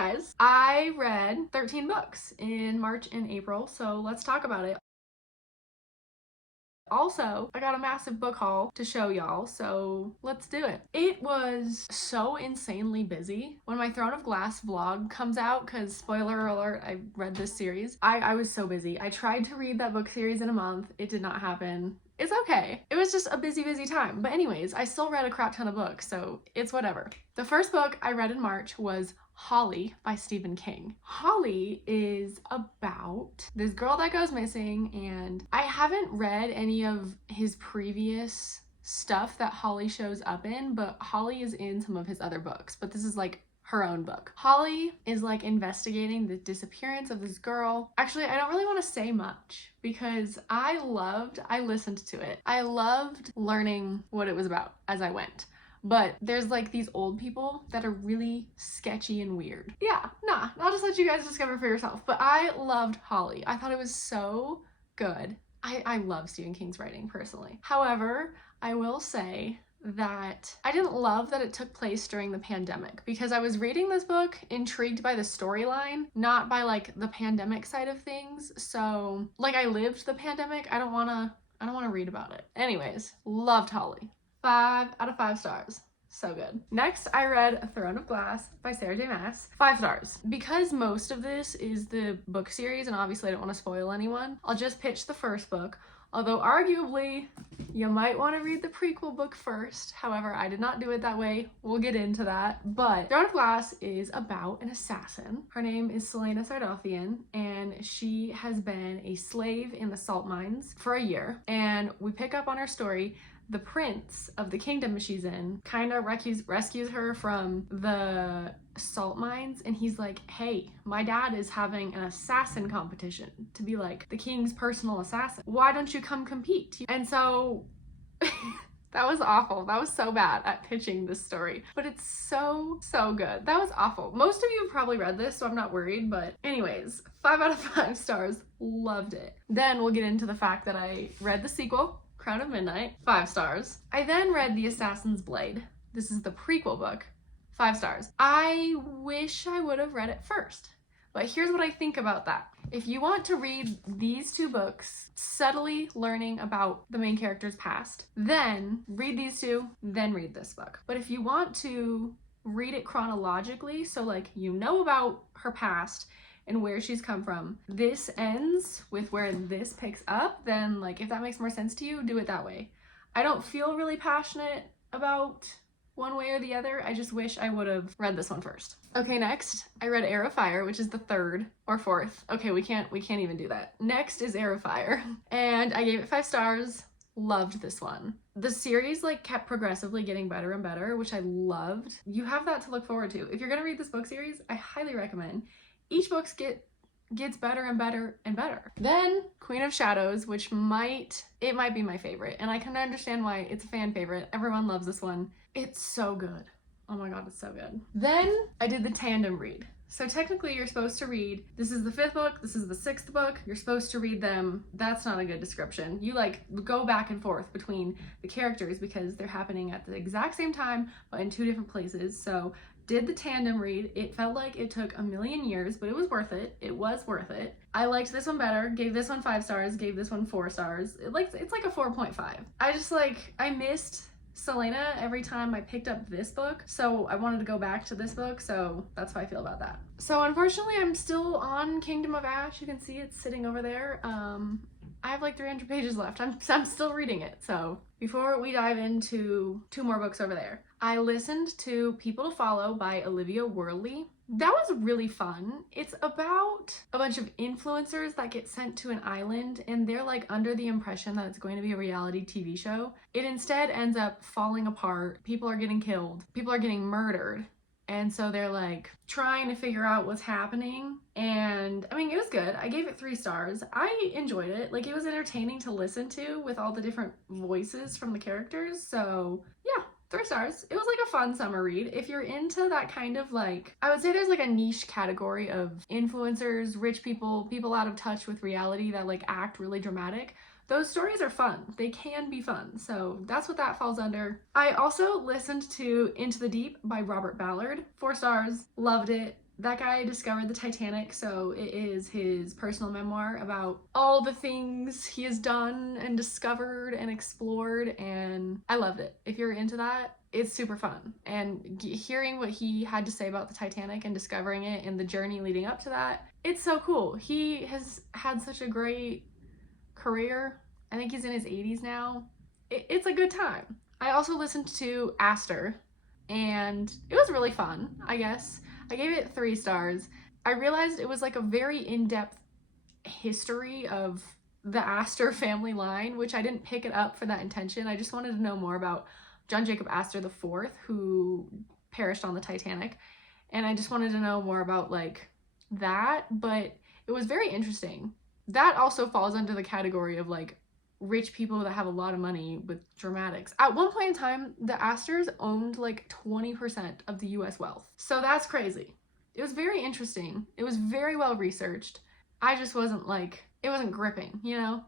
guys, I read 13 books in March and April, so let's talk about it. Also, I got a massive book haul to show y'all, so let's do it. It was so insanely busy. When my Throne of Glass vlog comes out, because spoiler alert, I read this series, I was so busy. I tried to read that book series in a month. It did not happen. It's okay. It was just a busy time. But anyways, I still read a crap ton of books, so it's whatever. The first book I read in March was Holly by Stephen King. Holly is about this girl that goes missing, and I haven't read any of his previous stuff that Holly shows up in, but Holly is in some of his other books, but this is like her own book. Holly is like investigating the disappearance of this girl. Actually, I don't really want to say much because I listened to it. I loved learning what it was about as I went. But there's like these old people that are really sketchy and weird. Yeah, I'll just let you guys discover for yourself. But I loved Holly. I thought it was so good. I love Stephen King's writing personally. However, I will say that I didn't love that it took place during the pandemic, because I was reading this book intrigued by the storyline, not by like the pandemic side of things. So like I lived the pandemic. I don't want to read about it. Anyways, loved Holly. 5 out of 5 stars. So good. Next, I read A Throne of Glass by Sarah J. Maas. 5 stars. Because most of this is the book series, and obviously I don't want to spoil anyone, I'll just pitch the first book. Although arguably, you might want to read the prequel book first. However, I did not do it that way. We'll get into that. But Throne of Glass is about an assassin. Her name is Selena Sardothian, and she has been a slave in the salt mines for a year. And we pick up on her story. The prince of the kingdom she's in kind of rescues her from the salt mines, and he's like, hey, my dad is having an assassin competition to be like the king's personal assassin. Why don't you come compete? And so that was awful. That was so bad at pitching this story, but it's so good. That was awful. Most of you have probably read this, so I'm not worried, but anyways, 5 out of 5 stars. Loved it. Then we'll get into the fact that I read the sequel, Crown of Midnight, 5 stars. I then read The Assassin's Blade. This is the prequel book, 5 stars. I wish I would have read it first, but here's what I think about that. If you want to read these 2 books, subtly learning about the main character's past, then read these 2, then read this book. But if you want to read it chronologically, so like you know about her past and where she's come from, this ends with where this picks up, then like if that makes more sense to you, do it that way. I don't feel really passionate about one way or the other. I just wish I would have read this one first. Okay, next I read Heir of Fire, which is the 3rd or 4th. Okay, we can't even do that. Next is Heir of Fire, and I gave it 5 stars. Loved this one. The series like kept progressively getting better and better, which I loved. You have that to look forward to. If you're gonna read this book series, I highly recommend. Each book gets better and better and better. Then Queen of Shadows, which might be my favorite, and I can understand why. It's a fan favorite. Everyone loves this one. It's so good. Oh my god, it's so good. Then I did the tandem read. So technically you're supposed to read, this is the 5th book, this is the 6th book, you're supposed to read them. That's not a good description. You like go back and forth between the characters because they're happening at the exact same time, but in 2 different places. So did the tandem read. It felt like it took a million years, but it was worth it. It was worth it. I liked this one better, gave this one 5 stars, gave this one 4 stars. It's like a 4.5. I missed Selena every time I picked up this book, so I wanted to go back to this book, so that's how I feel about that. So unfortunately, I'm still on Kingdom of Ash. You can see it's sitting over there. I have like 300 pages left. I'm still reading it, so before we dive into 2 more books over there, I listened to People to Follow by Olivia Worley. That was really fun. It's about a bunch of influencers that get sent to an island, and they're like under the impression that it's going to be a reality TV show. It instead ends up falling apart. People are getting killed. People are getting murdered. And so they're like trying to figure out what's happening. And I mean, it was good. I gave it 3 stars. I enjoyed it. Like, it was entertaining to listen to with all the different voices from the characters. So yeah, 3 stars. It was like a fun summer read. If you're into that kind of like, I would say there's like a niche category of influencers, rich people, people out of touch with reality that like act really dramatic. Those stories are fun. They can be fun. So that's what that falls under. I also listened to Into the Deep by Robert Ballard. 4 stars. Loved it. That guy discovered the Titanic, so it is his personal memoir about all the things he has done and discovered and explored, and I loved it. If you're into that, it's super fun. And hearing what he had to say about the Titanic and discovering it and the journey leading up to that, it's so cool. He has had such a great career. I think he's in his 80s now. It's a good time. I also listened to Aster, and it was really fun, I guess. I gave it 3 stars. I realized it was like a very in-depth history of the Astor family line, which I didn't pick it up for that intention. I just wanted to know more about John Jacob Astor IV, who perished on the Titanic. And I just wanted to know more about like that, but it was very interesting. That also falls under the category of like rich people that have a lot of money with dramatics. At one point in time, the Astors owned like 20% of the US wealth. So that's crazy. It was very interesting. It was very well researched. I just wasn't like, it wasn't gripping, you know?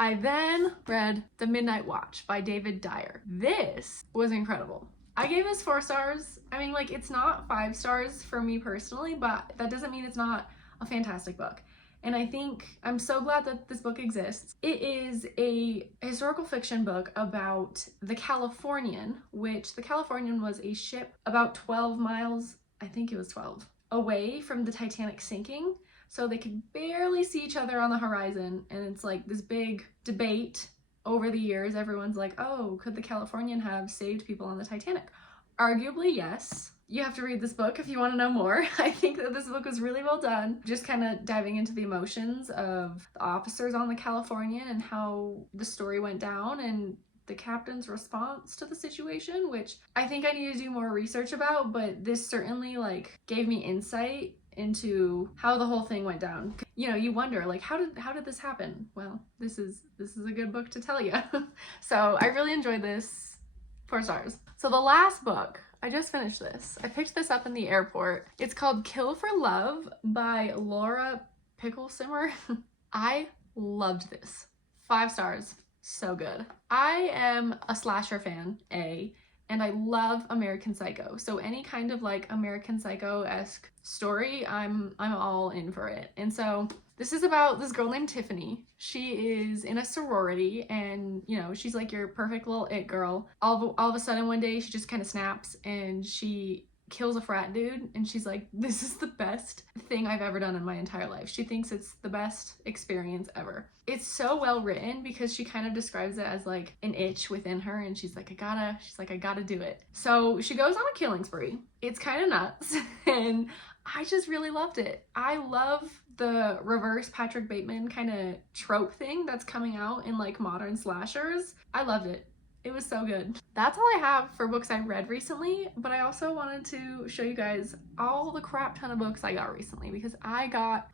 I then read The Midnight Watch by David Dyer. This was incredible. I gave this 4 stars. I mean, like, it's not 5 stars for me personally, but that doesn't mean it's not a fantastic book. And I think I'm so glad that this book exists. It is a historical fiction book about the Californian, which the Californian was a ship about 12 miles, I think it was 12, away from the Titanic sinking. So they could barely see each other on the horizon. And it's like this big debate over the years. Everyone's like, oh, could the Californian have saved people on the Titanic? Arguably, yes. You have to read this book if you want to know more. I think that this book was really well done. Just kind of diving into the emotions of the officers on the Californian and how the story went down and the captain's response to the situation, which I think I need to do more research about, but this certainly like gave me insight into how the whole thing went down. You know, you wonder like how did this happen? Well, this is a good book to tell you. So I really enjoyed this. 4 stars. So the last book, I just finished this. I picked this up in the airport. It's called Kill for Love by Laura Picklesimmer. I loved this. 5 stars. So good. I am a slasher fan, and I love American Psycho. So any kind of like American Psycho-esque story, I'm all in for it. And so this is about this girl named Tiffany. She is in a sorority and, you know, she's like your perfect little it girl. All of a sudden one day she just kind of snaps and she kills a frat dude, and she's like, this is the best thing I've ever done in my entire life. She thinks it's the best experience ever. It's so well written because she kind of describes it as like an itch within her, and she's like, I gotta do it. So she goes on a killing spree. It's kind of nuts, and I just really loved it. I love the reverse Patrick Bateman kind of trope thing that's coming out in like modern slashers. I loved it. It was so good. That's all I have for books I've read recently, but I also wanted to show you guys all the crap ton of books I got recently because I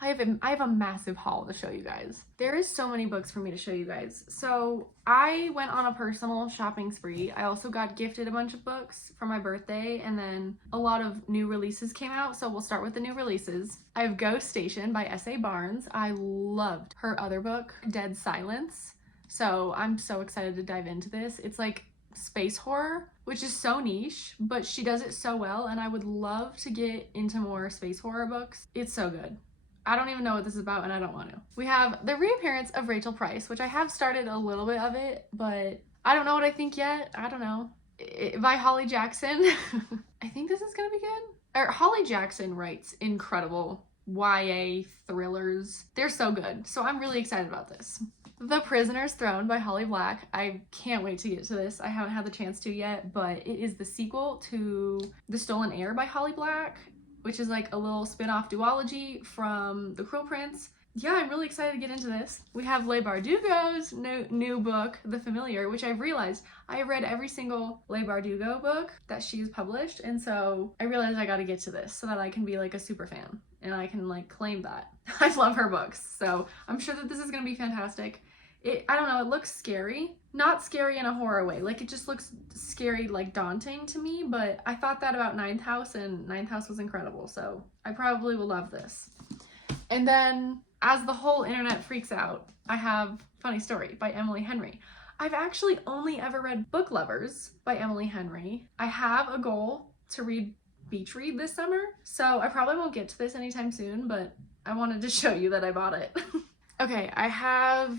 have a massive haul to show you guys. There is so many books for me to show you guys. So I went on a personal shopping spree. I also got gifted a bunch of books for my birthday, and then a lot of new releases came out, so we'll start with the new releases. I have Ghost Station by S.A. Barnes. I loved her other book, Dead Silence. So I'm so excited to dive into this. It's like space horror, which is so niche, but she does it so well, and I would love to get into more space horror books. It's so good. I don't even know what this is about, and I don't want to. We have the reappearance of Rachel Price, which I have started a little bit of it, but I don't know what I think yet. I don't know. By Holly Jackson. I think this is gonna be good. Holly Jackson writes incredible YA thrillers. They're so good. So I'm really excited about this. The Prisoner's Throne by Holly Black. I can't wait to get to this. I haven't had the chance to yet, but it is the sequel to The Stolen Heir by Holly Black, which is like a little spin-off duology from The Cruel Prince. Yeah, I'm really excited to get into this. We have Leigh Bardugo's new book, The Familiar, which I've realized I read every single Leigh Bardugo book that she's published, and so I realized I gotta get to this so that I can be like a super fan and I can like claim that. I love her books, so I'm sure that this is gonna be fantastic. I don't know, it looks scary. Not scary in a horror way, like it just looks scary, like daunting to me, but I thought that about Ninth House, and Ninth House was incredible, so I probably will love this. And then, as the whole internet freaks out, I have Funny Story by Emily Henry. I've actually only ever read Book Lovers by Emily Henry. I have a goal to read beach read this summer. So I probably won't get to this anytime soon, but I wanted to show you that I bought it. Okay, I have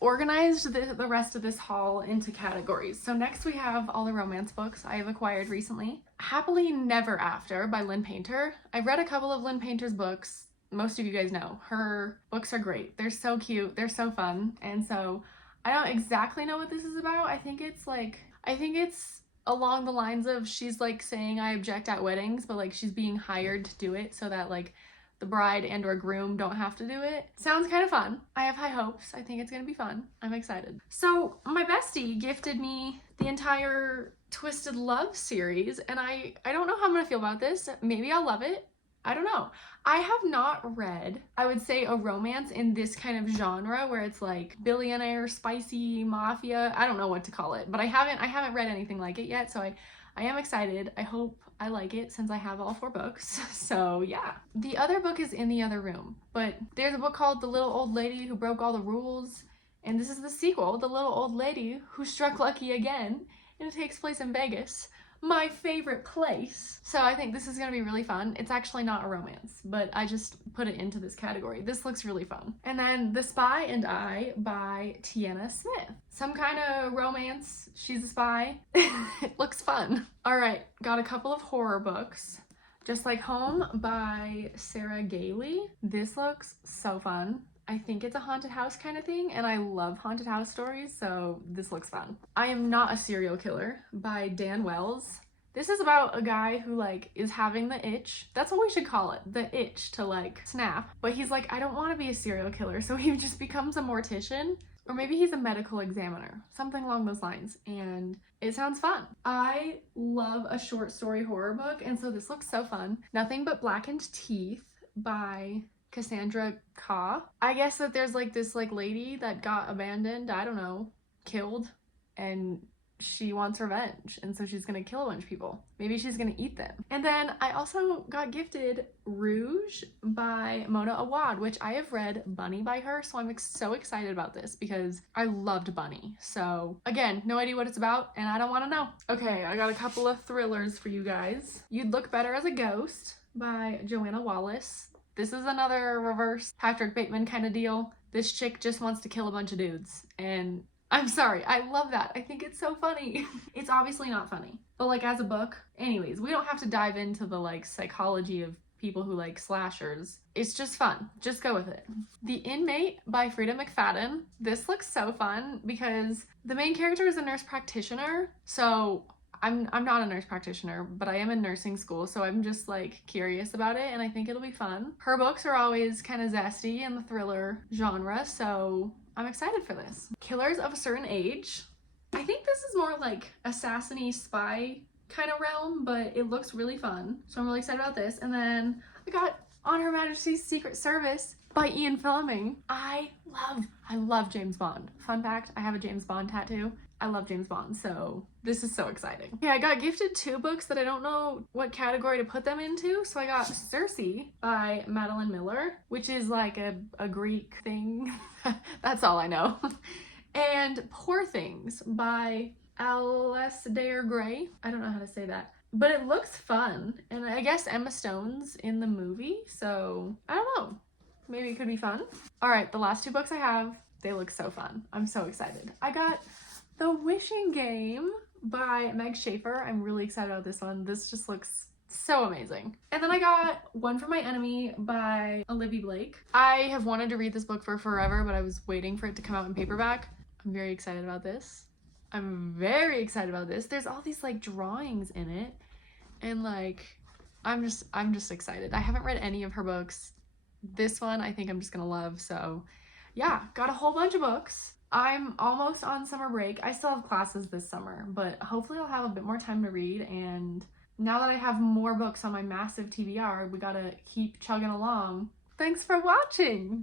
organized the rest of this haul into categories. So next we have all the romance books I have acquired recently. Happily Never After by Lynn Painter. I've read a couple of Lynn Painter's books. Most of you guys know. Her books are great. They're so cute. They're so fun. And so I don't exactly know what this is about. I think it's along the lines of she's like saying I object at weddings, but like she's being hired to do it so that like the bride and or groom don't have to do it. Sounds kind of fun. I have high hopes. I think it's gonna be fun. I'm excited. So my bestie gifted me the entire Twisted Love series, and I don't know how I'm gonna feel about this. Maybe I'll love it. I don't know. I have not read, I would say, a romance in this kind of genre where it's like billionaire, spicy, mafia. I don't know what to call it, but I haven't read anything like it yet, so I am excited. I hope I like it since I have all 4 books. So yeah. The other book is in the other room, but there's a book called The Little Old Lady Who Broke All the Rules, and this is the sequel, The Little Old Lady Who Struck Lucky Again, and it takes place in Vegas, my favorite place. So I think this is gonna be really fun. It's actually not a romance, but I just put it into this category. This looks really fun. And then The Spy and I by Tiana Smith. Some kind of romance. She's a spy. It looks fun. All right, got a couple of horror books. Just Like Home by Sarah Gailey. This looks so fun. I think it's a haunted house kind of thing, and I love haunted house stories, so this looks fun. I Am Not a Serial Killer by Dan Wells. This is about a guy who like is having the itch. That's what we should call it, the itch to like snap. But he's like, I don't want to be a serial killer, so he just becomes a mortician, or maybe he's a medical examiner, something along those lines, and it sounds fun. I love a short story horror book, and so this looks so fun. Nothing But Blackened Teeth by Cassandra Kah. I guess that there's like this like lady that got abandoned, I don't know, killed, and she wants revenge, and so she's gonna kill a bunch of people. Maybe she's gonna eat them. And then I also got gifted Rouge by Mona Awad, which I have read Bunny by her, so I'm so excited about this because I loved Bunny. So again, no idea what it's about, and I don't want to know. Okay, I got a couple of thrillers for you guys. You'd Look Better as a Ghost by Joanna Wallace. This is another reverse Patrick Bateman kind of deal. This chick just wants to kill a bunch of dudes, and I'm sorry, I love that. I think it's so funny. It's obviously not funny, but like as a book, anyways, we don't have to dive into the like psychology of people who like slashers. It's just fun. Just go with it. The Inmate by Frida McFadden. This looks so fun because the main character is a nurse practitioner, so I'm not a nurse practitioner, but I am in nursing school, so I'm just like curious about it, and I think it'll be fun. Her books are always kind of zesty in the thriller genre, so I'm excited for this. Killers of a Certain Age. I think this is more like assassin-y spy kind of realm, but it looks really fun, so I'm really excited about this. And then I got On Her Majesty's Secret Service by Ian Fleming. I love James Bond. Fun fact, I have a James Bond tattoo. I love James Bond, so this is so exciting. Okay, I got gifted 2 books that I don't know what category to put them into. So I got Circe by Madeline Miller, which is like a Greek thing. That's all I know. And Poor Things by Alasdair Gray. I don't know how to say that, but it looks fun. And I guess Emma Stone's in the movie, so I don't know. Maybe it could be fun. All right, the last 2 books I have, they look so fun. I'm so excited. I got The Wishing Game by Meg Schaefer. I'm really excited about this one. This just looks so amazing. And then I got One for My Enemy by Olivia Blake. I have wanted to read this book for forever, but I was waiting for it to come out in paperback. I'm very excited about this. There's all these like drawings in it, and like I'm just excited. I haven't read any of her books. This one I think I'm just gonna love. So yeah, got a whole bunch of books. I'm almost on summer break. I still have classes this summer, but hopefully I'll have a bit more time to read. And now that I have more books on my massive TBR, we gotta keep chugging along. Thanks for watching!